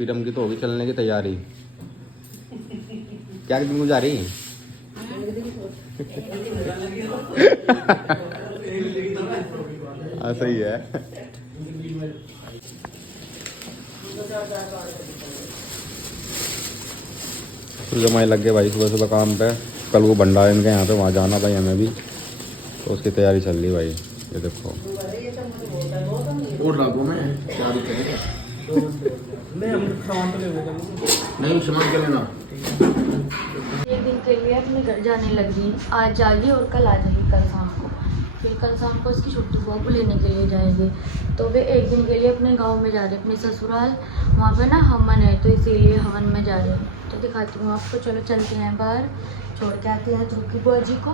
Freedom की तो होगी चलने की तैयारी। क्या दिन को जा रही है? हाँ सही है। तो जमाए लग गए भाई सुबह सुबह काम पे। कल वो भंडार इनके यहाँ पे वहाँ जाना भाई हमें भी, तो उसकी तैयारी चल रही भाई। ये देखो नहीं सामान के लेना। एक दिन के लिए अपने घर जाने लगी, आज जाएगी और कल आ जाएगी, कल शाम को। फिर कल शाम को उसकी छुट्टी बुआ को लेने के लिए जाएंगे। तो वे एक दिन के लिए अपने गांव में जा रहे, अपने ससुराल। वहाँ पे ना हवन है, तो इसीलिए हवन में जा रहे हैं। तो दिखाती हूँ आपको, चलो चलते हैं बाहर, छोड़ के आते हैं ध्रुव की बुआ जी को।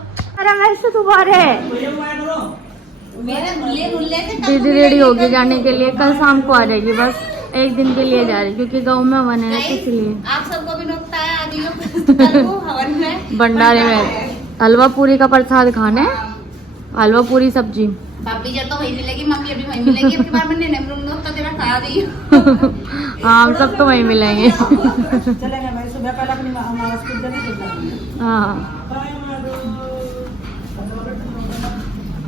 दीदी रेडी होगी जाने के लिए, कल शाम को आ जाएगी, बस एक दिन के लिए जा रही क्योंकि गांव में हवन है ना, इसलिए। आप सबको भी नोकता है आदियों हवन में भंडारे में हलवा पूरी का प्रसाद खाने, हलवा पूरी सब्जी। भाभी जब तो वही मिलेगी, मम्मी अभी वही मिलेगी। अब बार में नहीं तो तेरा खा रही हूँ। हाँ हम सब तो वहीं मिलेंगे। चलेंगे भाई सुबह पहले अपनी हाँ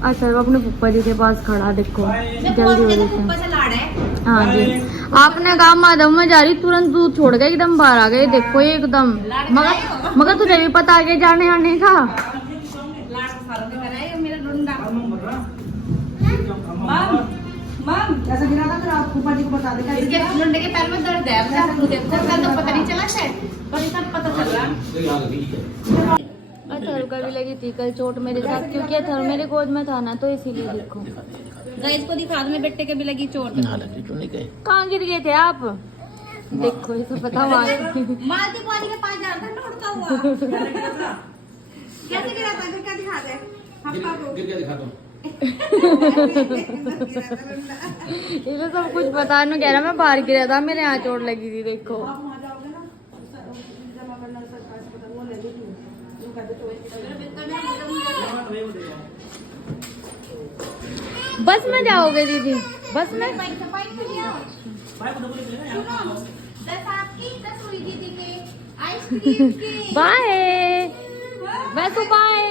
अच्छा वो अपने पप्पा जी के पास खड़ा, देखो जल्दी हो रही है। हाँ जी आपने कहा माधव में जा रही, तुरंत दूध छोड़ गए, एकदम बाहर आ गए। देखो एकदम, मगर तुझे भी पता आगे जाने आने का। ऐसा गिरा था फिर आप फूफा जी को बता देगा। इसके लुंडे के पैर में दर्द है, अब देखो कल तो पता नहीं चला है, पर सब पता चल रहा। अथर्व का भी लगी थी कल चोट मेरे साथ, क्योंकि अथर्व मेरे गोद में था ना, तो इसीलिए। देखो गाइस को दिखा दो, मेरे बेटे के भी लगी चोट। कहाँ गिर गए थे आप? देखो इसे पता मालती पानी के पास जा रहा था लौटता हुआ। कैसे गिरा था, क्या दिखा दे इसे सब कुछ पता नहीं, कह रहा मैं बाहर गिरा था, मेरे यहाँ चोट लगी थी। देखो बस में जाओगे दीदी? बस में बाय वैसे बाय।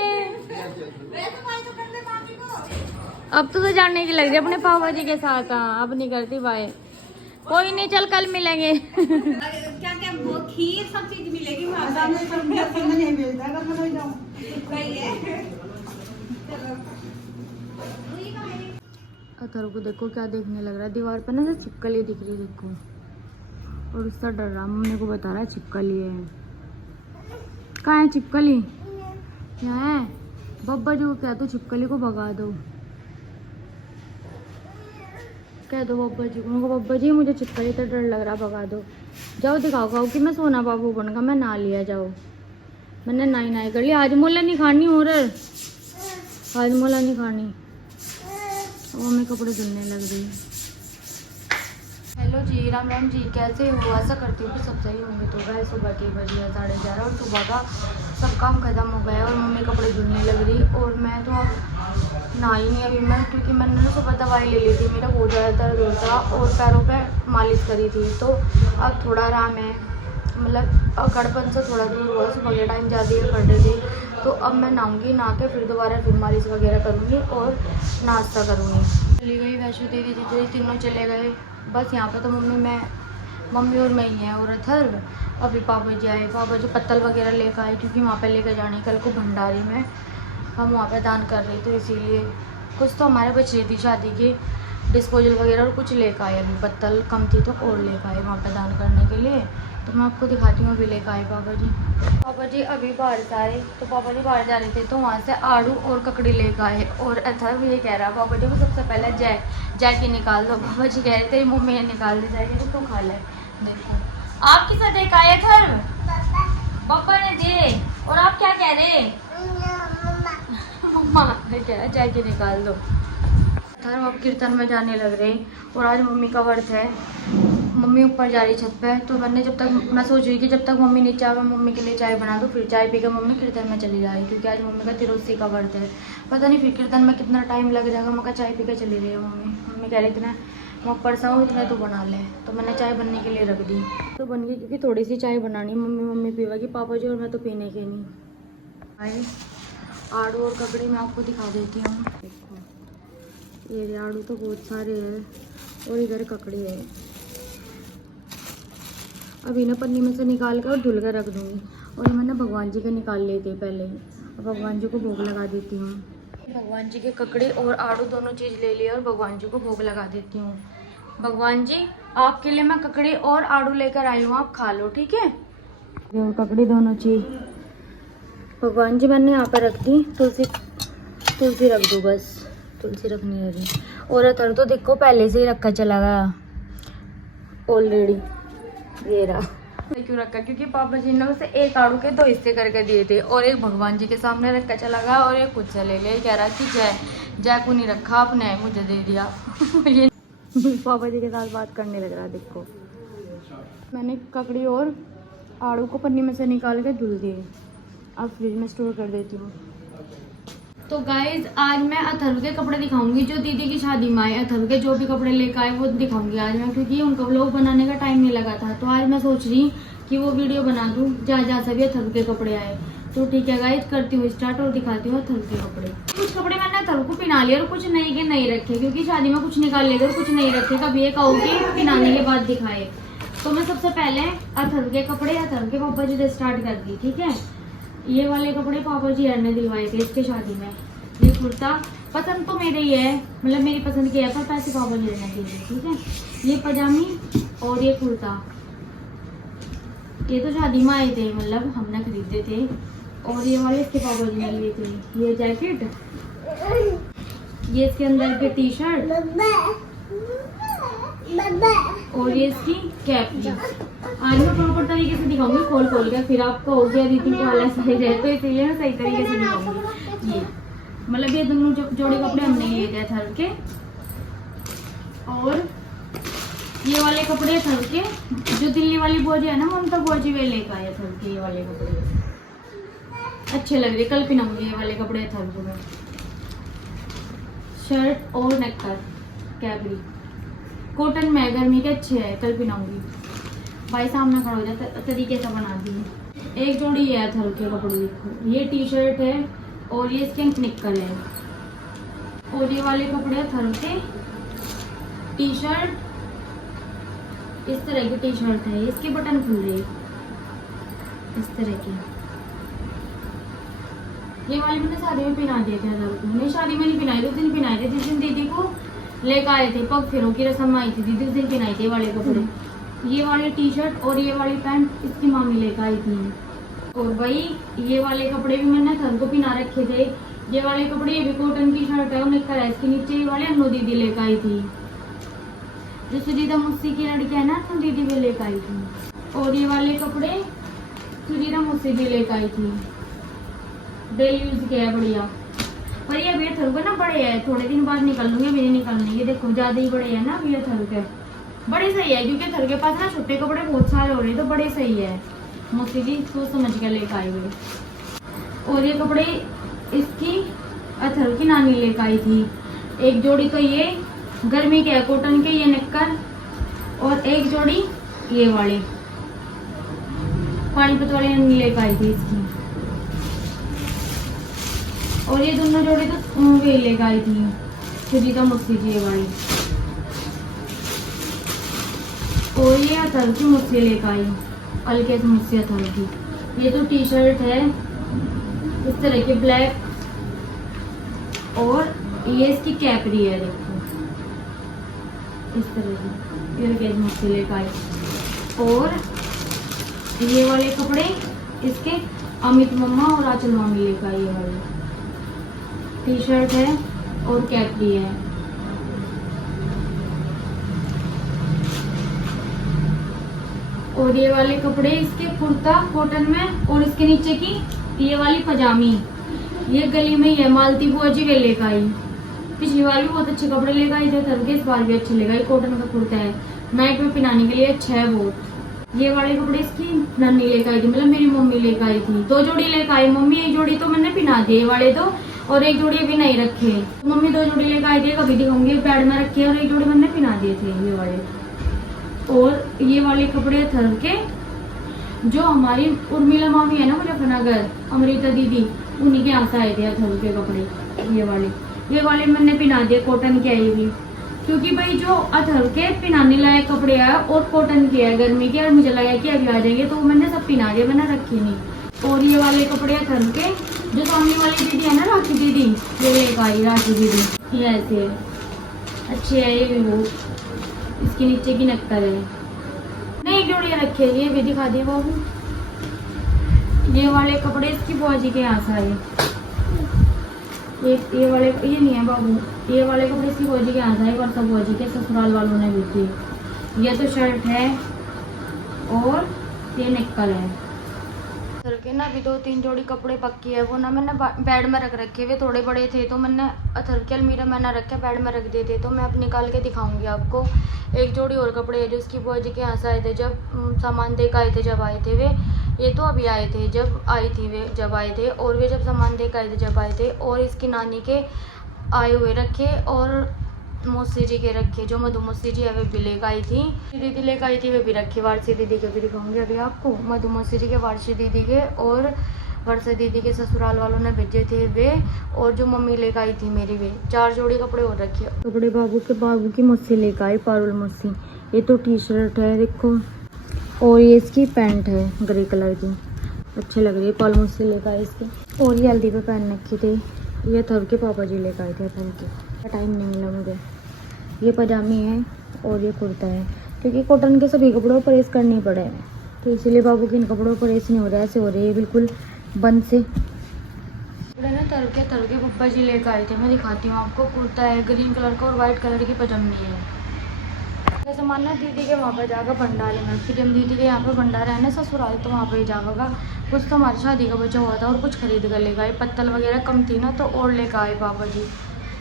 अब तो जानने की लग रही अपने पापा जी के साथ। हाँ अब नहीं करती बाय, कोई नहीं चल कल मिलेंगे। क्या क्या वो खीर सब चीज मिलेगी वहाँ अथर्व को देखो क्या देखने लग रहा है, दीवार पर ना से छिपकली दिख रही है, देखो। और उससे डर रहा, मम्मी को बता रहा है छिपकली है। कहाँ है छिपकली? यहाँ है। बब्बा जी को कह दो छिपकली को भगा दो, कह दो बब्बा जी को। उनको बब्बा जी मुझे छिपकली तो डर लग रहा, भगा दो। जाओ दिखाओ, कहो कि मैं सोना बाबू बन का, मैं ना लिया। जाओ मैंने नाई कर लिया। आज मोला नहीं खानी, और आज मोला नहीं खानी। वो मैं कपड़े धुलने लग रही है। हेलो जी, राम राम जी, कैसे हो? आशा करती हूँ कि सब सही होंगे। तो गए सुबह के बजे 11:30 और सुबह का सब काम खत्म हो गया और मम्मी कपड़े धुलने लग रही। और मैं तो अब नहाई नहीं अभी मैं, क्योंकि मैंने ना सुबह दवाई ले ली थी, मेरा बहुत ज़्यादा दर्द होता और पैरों पे मालिश करी थी। तो अब थोड़ा आराम है, मतलब गड़पन से थोड़ा दूर हुआ। सुबह के टाइम ज़्यादा कर रही थी, तो अब मैं नहाऊंगी, नहा के फिर दोबारा फिर मालिश वगैरह करूँगी और नाश्ता करूँगी। चली गई वैष्णो देवी जी, तीनों चले गए। बस यहाँ पे तो मम्मी और मैं ही हैं और अथर्व। अभी पापा जी आए, पापा जी पत्तल वगैरह लेकर आए, क्योंकि वहाँ पे लेकर जाने कल को भंडारी में हम वहाँ पे दान कर रही, तो इसीलिए कुछ तो हमारे बच रही थी शादी की डिस्पोजल वगैरह, और कुछ लेकर आए। अभी पत्तल कम थी तो और लेकर आए वहाँ पे दान करने के लिए। तो मैं आपको दिखाती हूँ, अभी लेकर आए पापा जी अभी बाहर से आए। तो पापा जी बाहर जा रहे थे, तो वहाँ से आड़ू और ककड़ी लेकर आए। और अथर्व ये कह रहा है पापा जी को सबसे पहले जैकी निकाल दो। पापा जी कह रहे थे मम्मी ने निकाल दी जाएगी तो खा ले। देखो आपके साथ एक आए अथर्व, पापा ने दिए, और आप क्या कह रहे? मम्मा ने कह रहा जैकी निकाल दो। अथर्व अब कीर्तन में जाने लग रहे, और आज मम्मी का व्रत है। मम्मी ऊपर जा रही छत पे, तो मैंने जब तक मैं सोच रही कि जब तक मम्मी नीचे आवे मम्मी के लिए चाय बना दो, फिर चाय पी कर मम्मी कीर्तन में चली जा रही, क्योंकि आज मम्मी का तिरुस्सी का व्रत है। पता नहीं फिर कीर्तन में कितना टाइम लग जाएगा। मैं चाय पी कर चली रही है मम्मी कह रही थी ना मैं परसाऊँ इतना तो बना ले। तो मैंने चाय बनने के लिए रख दी। तो बन गई क्योंकि थोड़ी सी चाय बनानी, मम्मी पीवागी, पापा जी और मैं तो पीने के नहीं। आए आड़ू और ककड़ी मैं आपको दिखा देती हूँ। देखो ये आड़ू तो बहुत सारे हैं और इधर ककड़ी है। अब इन्हें पन्नी में से निकाल कर और धुल कर रख दूँगी। और मैंने भगवान जी के निकाल लिए थे पहले ही, अब भगवान जी को भोग लगा देती हूँ। भगवान जी के ककड़ी और आड़ू दोनों चीज़ ले लिया और भगवान जी को भोग लगा देती हूँ। भगवान जी आपके लिए मैं ककड़ी और आड़ू लेकर आई हूँ, आप खा लो, ठीक है। और ककड़ी दोनों चीज़ भगवान जी मैंने यहाँ पर रख दी। तुलसी रख दो, बस तुलसी रखनी है। और अतर तो देखो पहले से ही रखा चला गया ऑलरेडी, ये रहा। क्यों रखा? क्योंकि पापा जी ने उसे एक आड़ू के 2 हिस्से करके दिए थे और एक भगवान जी के सामने रखा चला गया और एक खुद से ले लिया। कह रहा कि जय को नहीं रखा आपने, मुझे दे दिया। ये पापा जी के साथ बात करने लग रहा। देखो मैंने ककड़ी और आड़ू को पन्नी में से निकाल के धुल दिए, अब फ्रिज में स्टोर कर देती हूँ। तो गाइज आज मैं अथर्व के कपड़े दिखाऊंगी, जो दीदी की शादी में आए अथर्व के जो भी कपड़े लेकर आए वो दिखाऊंगी आज मैं, क्योंकि उनका व्लॉग बनाने का टाइम नहीं लगा था। तो आज मैं सोच रही कि वो वीडियो बना दूँ जहाँ से भी अथर्व के कपड़े आए। तो ठीक है गाइज करती हूँ स्टार्ट और दिखाती हूँ अथर्व के कपड़े। कुछ कपड़े मैंने अथर्व को पहना लिए और कुछ नए के नहीं रखे, क्योंकि शादी में कुछ निकाल लेगा और कुछ नहीं रखे। कभी ये कहोगे पहनाने के बाद दिखाए। तो मैं सबसे पहले अथर्व के कपड़े अथर्व के पापा जी से स्टार्ट कर दी, ठीक है। ये वाले कपड़े पापा जी ने दिलवाए थे इसके शादी में। ये कुर्ता पसंद तो मेरे ही है, मतलब मेरी पसंद की है, पर पैसे पापा जी ने दिए, ठीक है। ये पजामी और ये कुर्ता, ये तो शादी में आए थे, मतलब हमने खरीदे थे। और ये वाले इसके पापा जी ने लिए थे। ये जैकेट, ये इसके अंदर की टी शर्ट और ये इसकी कैप भी। आज मैं प्रॉपर तरीके से दिखाऊंगी खोल के, फिर आपको हो गया रीति को वाला सही है, तो इसलिए मैं सही तरीके से दिखाऊंगी। ये मतलब ये दोनों जोड़े कपड़े हमने लिए थे अथर्व के। और ये वाले कपड़े अथर्व के जो दिल्ली वाली बुआ जी है ना, ममता बुआ जी, वे लेकर आए अथर्व के। ये वाले कपड़े अच्छे लग रहे, कल पहनाऊंगी ये वाले कपड़े अथर्व को मैं। शर्ट और नेकर कैबरी कॉटन में, गर्मी के अच्छे है, कल पहनाऊंगी। भाई सामने खड़ा हो जाता तरीके से बना दी। एक जोड़ी है अथर्व के कपड़े, देखो ये टी शर्ट है और ये इसके निक्कर है। और ये वाले कपड़े अथर्व के टी शर्ट, इस तरह की टी शर्ट है, इसके बटन खुल रहे इस तरह की। ये वाली मैंने शादी में पहना दिए थे अथर्व को। नहीं शादी में नहीं पहनाए थे, उस दिन पहनाए थे जिस दिन दीदी को लेकर आए थे, पग फेरों की रस्म आई थी दीदी, उस दिन पहनाए थे वाले कपड़े। ये वाले टी शर्ट और ये वाली पैंट इसकी मामी लेकर आई थी। और वही ये वाले कपड़े भी मैंने अथर्व को पहना रखे थे। ये वाले कपड़े, ये भी कॉटन की शर्ट है और निक्कर है, इसके नीचे ये वाले अन्नू दीदी लेकर आई थी, जो सुजीता मुस्सी की लड़की है ना, अन्नू दीदी भी लेकर आई थी। और ये वाले कपड़े सुजीता मुस्सी भी लेकर आई थी, डेली यूज के है, बढ़िया। पर ये अभी अथर्व को ना बड़े है, थोड़े दिन बाद निकल लूंगे, मेरे निकलने। ये देखो ज्यादा ही बड़े है ना अभी अथर्व के, बड़े सही है, क्योंकि अथर्व के पास ना छोटे कपड़े बहुत सारे हो रहे हैं, तो बड़े सही है। मोती जी सोच समझ के लेकर आई हुई। और ये कपड़े इसकी अथर्व की नानी लेकर आई थी। एक जोड़ी तो ये गर्मी के है, कॉटन के, ये निक्कर। और एक जोड़ी ये वाले पानीपत वाली नानी लेकर आई थी इसकी। और ये दोनों जोड़ी तो वे लेकर आई थी सुजीता मुस्सी जी, ये वाली। और ये अथर्व की मुस्सी लेकर आई, हल्के से मुस्सी अथर्व की। ये तो टी शर्ट है इस तरह की ब्लैक, और ये इसकी कैपरी है, देखो इस तरह की, ये हल्के से मुस्सी लेकर आई। और ये वाले कपड़े इसके अमित मम्मा और आंचल मामी लेकर आई, ये वाले टी शर्ट है और कैपरी है। और ये वाले कपड़े इसके कुर्ता कॉटन में, और इसके नीचे की ये वाली पजामी, ये गली में ही है, मालती बुआ जी वे लेकर आई। पिछली बार भी बहुत अच्छे कपड़े लेकर आई थे अथर्व के, इस बार भी अच्छे लेकर आई। कॉटन का कुर्ता है, नाइट में पहनाने के लिए अच्छा है बहुत। ये वाले कपड़े इसकी नानी लेकर आई थी, मतलब मेरी मम्मी लेकर आई थी। 2 जोड़ी लेकर आई मम्मी, एक जोड़ी तो मैंने पहना दी, ये वाले तो और एक जोड़ी अभी नहीं रखे। मम्मी 2 जोड़ी लेकर आई थी, कभी दिखाऊंगी, बेड में रखे और एक जोड़ी मैंने पहना दिए थे ये वाले। और ये वाले कपड़े थर के जो हमारी उर्मिला मामी है ना मुजफ्फरनगर, अमृता दीदी, उन्हीं के यहाँ से आए थे अथर के कपड़े। ये वाले मैंने पहना दिए, कॉटन के आई हुई, क्योंकि भाई जो अथर के पहनाने लायक कपड़े हैं और कॉटन के हैं गर्मी के, और मुझे लगा कि अभी आ जाएंगे तो मैंने सब पहना दिया, मैंने रखी नहीं। और ये वाले कपड़े अथर के जो सामने वाली दीदी है ना राखी दीदी, ये लेकर आई राखी दीदी, ये ऐसे है, अच्छे है ये भी। वो इसके नीचे की नक्कल है, नहीं जोड़ियाँ रखी है, ये भी दिखा दिए बाबू। ये वाले कपड़े इसकी बुआ जी के यहाँ से आए, ये वाले ये नहीं है बाबू, ये वाले कपड़े इसकी बुआ जी के यहाँ से आए, परसों बुआ जी के ससुराल वालों ने भेजी। ये तो शर्ट है और ये निक्कल है। के ना अभी 2-3 जोड़ी कपड़े पक्की है, वो ना मैंने बेड में रख रखे हुए, थोड़े बड़े थे तो मैंने अथर के अलमीरा में ना रखे, बेड में रख दिए थे, तो मैं अब निकाल के दिखाऊंगी आपको। एक जोड़ी और कपड़े है जो इसकी बुआ जी के यहाँ से आए थे, जब सामान दे के आए थे, जब आए थे वे, ये तो अभी आए थे, जब आई थी वे, जब आए थे, और वे जब सामान दे के आए थे जब आए थे। और इसकी नानी के आए हुए रखे और मौसी जी के रखे, जो मधु मौसी जी है वे भी लेकर आई थी, दीदी लेकर आई थी वे भी रखे, वारसी दीदी के भी दिखाऊंगी अभी आपको। मधु मौसी जी के, वारसी दीदी के और वर्षा दीदी के ससुराल वालों ने भेजे थे वे, और जो मम्मी लेकर आई थी मेरी वे, 4 जोड़ी कपड़े और रखे। कपड़े बाबू की मौसी लेकर आई, पारुल मौसी। ये तो टी शर्ट है देखो, और ये इसकी पैंट है ग्रे कलर की, अच्छी लग रही है, पारुल मौसी लेकर आई इसकी। और ये हल्दी पे पहन रखी थी, ये थर के पापा जी लेकर आए थे, थर के टाइम नहीं मिला मुझे। ये पजामी है और ये कुर्ता है, क्योंकि कॉटन के सभी कपड़ों पर प्रेस करनी पड़े हैं, तो इसलिए बाबू के इन कपड़ों पर प्रेस नहीं हो रहा है, ऐसे हो रहे हैं बिल्कुल बंद से। कपड़े ना तर के पप्पा जी लेकर आए थे, मैं दिखाती हूँ आपको। कुर्ता है ग्रीन कलर का और वाइट कलर की पजामी है। ये सामान ना दीदी के वहाँ पर जाकर भंडारे में, फिर हम दीदी के यहाँ पर भंडारा है ना ससुराल, तो वहाँ पर ही जाएगा। कुछ तो हमारी शादी का बचा हुआ था और कुछ खरीद कर लेकर आए, पत्तल वगैरह कम थी ना तो और लेकर आए पापा जी,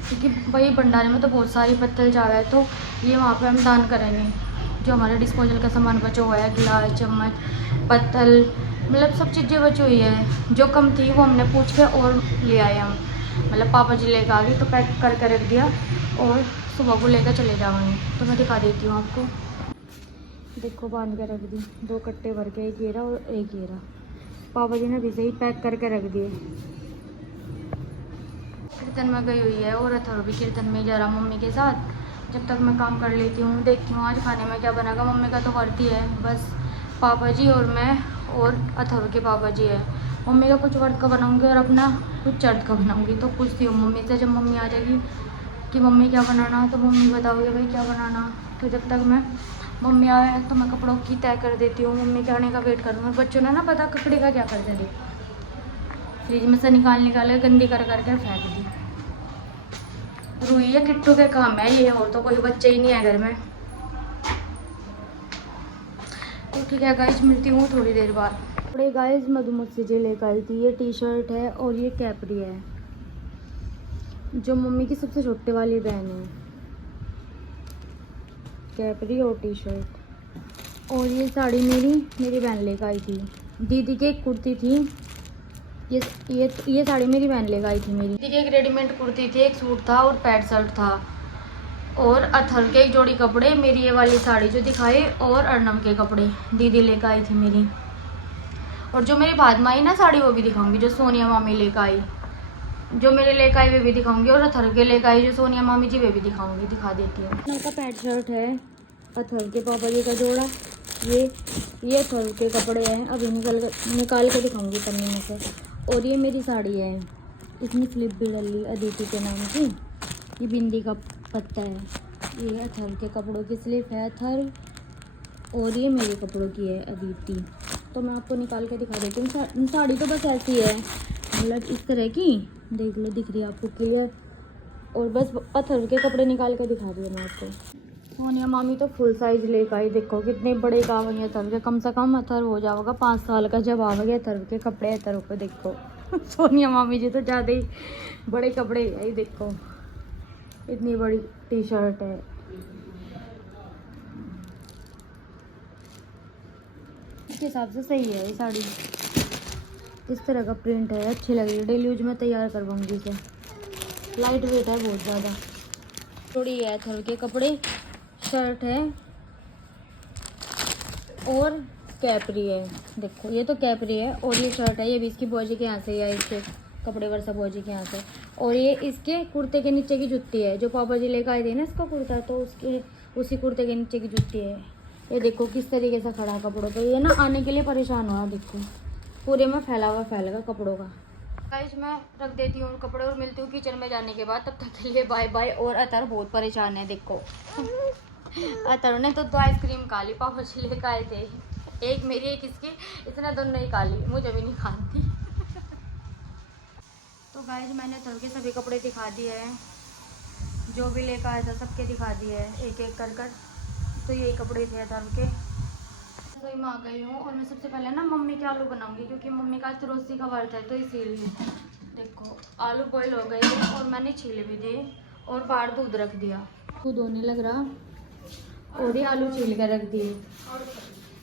क्योंकि भाई भंडारे में तो बहुत सारी पत्तल जा रहा है, तो ये वहाँ पे हम दान करेंगे। जो हमारे डिस्पोजल का सामान बचा हुआ है, गिलास, चम्मच, पत्तल, मतलब सब चीज़ें बची हुई है, जो कम थी वो हमने पूछ के और ले आए हम, मतलब पापा जी लेकर आ गए, तो पैक करके रख दिया और सुबह को लेकर चले जाएंगे। तो मैं दिखा देती हूँ आपको, देखो बांध के रख दी, 2 कट्टे भर के, एक घेरा और एक घेरा, पापा जी ने भी सही पैक करके रख दिए। कीर्तन में गई हुई है और अथर भी कीर्तन में जा रहा मम्मी के साथ। जब तक मैं काम कर लेती हूँ, देखती हूँ आज खाने में क्या बनेगा। मम्मी का तो करती है बस, पापा जी और मैं और अथर के पापा जी है। मम्मी का कुछ वर्त का बनाऊँगी और अपना कुछ चर्द का बनाऊँगी। तो पूछती हूँ मम्मी से, जब मम्मी आ जाएगी कि मम्मी क्या बनाना, तो मम्मी बताओगे भाई क्या बनाना। तो जब तक मैं मम्मी आए तो मैं कपड़ों की तय कर देती हूँ, मम्मी के आने का वेट करूँगी। बच्चों ने ना पता ककड़ी का क्या करते थे, फ्रिज में से निकाल गंदी कर करके फेंक दी। रूही या किट्टू के काम है ये, और तो कोई बच्चे ही नहीं है घर में। तो ठीक है गाइस, मिलती हूँ थोड़ी देर बाद। कपड़े गाइस मधुमक्खी जी लेकर आई थी, ये टी शर्ट है और ये कैपरी है, जो मम्मी की सबसे छोटे वाली बहन है, कैपरी और टी शर्ट। और ये साड़ी मेरी बहन लेकर आई थी, दीदी की एक कुर्ती थी, ये साड़ी मेरी बहन लेकर आई थी। मेरी दीदी की एक रेडीमेड कुर्ती थी, एक सूट था और पैंट शर्ट था, और अथर के एक जोड़ी कपड़े, मेरी ये वाली साड़ी जो दिखाई, और अर्नब के कपड़े दीदी लेकर आई थी मेरी। और जो मेरी बाद में आई ना साड़ी, वो भी दिखाऊंगी, जो सोनिया मामी लेकर आई, जो मेरे लेकर आई वे भी दिखाऊंगी, और अथर के लेकर आई जो सोनिया मामी जी वे भी दिखाऊंगी, दिखा देती हूँ। अर्नब का पैंट शर्ट है, अथर के पापा जी का जोड़ा, ये अथर के कपड़े हैं, अभी निकाल के दिखाऊंगी पन्नी में से। और ये मेरी साड़ी है, इसमें स्लिप भी डली अदिति के नाम की, ये बिंदी का पत्ता है, ये अथर के कपड़ों की स्लिप है अथर, और ये मेरे कपड़ों की है अदिति। तो मैं आपको निकाल के दिखा देती हूँ। साड़ी तो बस ऐसी है, मतलब इस तरह की, देख लो दिख रही है आपको क्लियर। और बस अथर के कपड़े निकाल के दिखा दिए मैं आपको। सोनिया मामी तो फुल साइज लेकर आई, देखो कितने बड़े काम है अथर के, कम से कम अथर हो जाएगा 5 साल का जब आवेगा अथर के कपड़े। अथर को देखो सोनिया मामी जी तो ज़्यादा ही बड़े कपड़े है, देखो इतनी बड़ी टी शर्ट है। इस हिसाब से सही है ये साड़ी, इस तरह का प्रिंट है, अच्छी लग रही है, डेली यूज में तैयार करवाऊंगी इसे। लाइट वेट है बहुत ज़्यादा। थोड़ी है थोड़े के कपड़े, शर्ट है और कैपरी है। देखो ये तो कैपरी है और ये शर्ट है, ये भी इसकी बॉजी के यहाँ से या इसके कपड़े वर्षा बॉजी के यहाँ से। और ये इसके कुर्ते के नीचे की जुत्ती है, जो पापा जी लेकर आए थे ना इसका कुर्ता, तो उसके उसी कुर्ते के नीचे की जुत्ती है। ये देखो किस तरीके से खड़ा है कपड़ों पे, ये ना आने के लिए परेशान हुआ। देखो पूरे में फैलेगा कपड़ों का। गाइस मैं रख देती हूँ कपड़े और मिलती हूँ किचन में जाने के बाद। तब तक के लिए बाय बाय। और अतर बहुत परेशान है। देखो अतर ने तो 2 आइसक्रीम खा ली, पापा जी लेकर आए थे, एक मेरी एक इसकी, इसने दोनों ही खा ली, मुझे भी नहीं खाती। तो गाइस मैंने अतर के सभी कपड़े दिखा दिए हैं, जो भी लेकर आया था सबके दिखा दिए हैं एक एक कर। तो यही कपड़े थे अतर के। रसोई में आ गई हूँ और मैं सबसे पहले ना मम्मी के आलू बनाऊंगी, क्योंकि मम्मी का तिरोसी का व्रत है, तो इसीलिए। देखो आलू बॉईल हो गए और मैंने छील भी दिए और बाहर दूध रख दिया, दूध होने लग रहा और ये आलू छील कर रख दिए,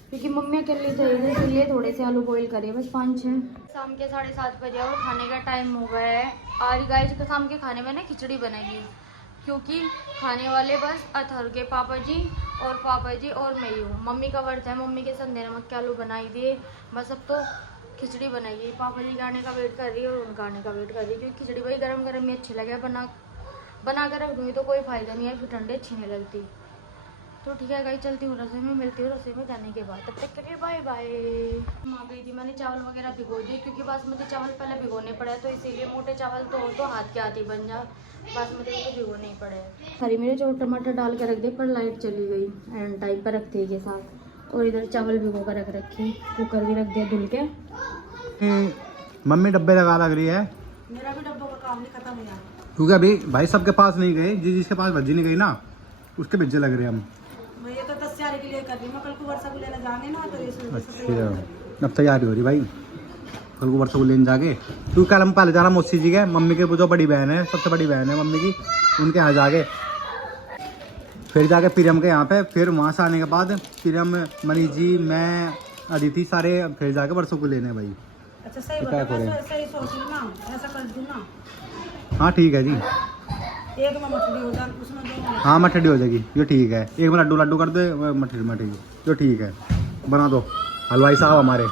क्योंकि मम्मी अकेले थे इसलिए थोड़े से आलू बॉईल करे, बस 5-6। शाम के 7:30 बजे और खाने का टाइम हो गया है। आज गाइस के शाम के खाने में ना खिचड़ी बनेगी, क्योंकि खाने वाले बस अथर के पापा जी और मैं ही हूँ। मम्मी का व्रत है, मम्मी के संधे नमक के आलू बनाई दिए, बस अब तो खिचड़ी बनेगी। पापा जी के आने का वेट कर रही है और उनका आने का वेट कर रही है, क्योंकि खिचड़ी भाई गरम गरम में अच्छी लगे, बना कर रख दूँगी तो कोई फ़ायदा नहीं है, फिर ठंडे अच्छी नहीं लगती। तो ठीक है गाइस चलती हूँ रसोई में, मिलती हूँ रसोई में जाने के बाद। तब तक के लिए बाय बाय। आ गई थी, मैंने चावल वगैरह भिगो दिए, क्योंकि बासमती चावल पहले भिगोने पड़े, तो इसीलिए मोटे चावल तो हाथ के हाथ ही बन जा, बासमती को तो भिगोने ही पड़े। हरी मिर्च और टमाटर डाल के रख दे, पर लाइट चली गई, एंड टाइम पर रखते ही के साथ। और इधर चावल भिगो कर रख रखी, कुकर भी रख दिया धुल के। मम्मी डब्बे लगा लग रही है, मेरा भी डब्बों का काम नहीं खत्म हुआ, क्योंकि अभी भाई सबके पास नहीं गए, जिसके पास भज्जी नहीं गई ना उसके भेजे लग रहे हैं हम। मैं ये तो तैयारी के लिए कर रही हूँ, कल को वर्षा को लेने जाने ना, तो अच्छा अब तैयारी हो रही भाई, कल को वर्षा को लेने जाके। तू कल हम पहले जाना मौसी जी के, मम्मी के जो बड़ी बहन है, सबसे बड़ी बहन है मम्मी की, उनके यहाँ जाके फिर जाके प्रियम के यहाँ पे, फिर वहाँ से आने के बाद प्रियम, मनीष जी, मैं, अदिति सारे फिर जाके वर्षों को लेने भाई। अच्छा सही तो क्या बता, करें? सही सोच रही ना, ऐसा कर दूँ ना, हाँ ठीक है जी, एक में मछली हो जाए उसमें 2 हाँ मठड़ी हो जाएगी, ये ठीक है। एक में लड्डू कर दे, मठड़ी जो ठीक है, बना दो हलवाई साहब हमारे।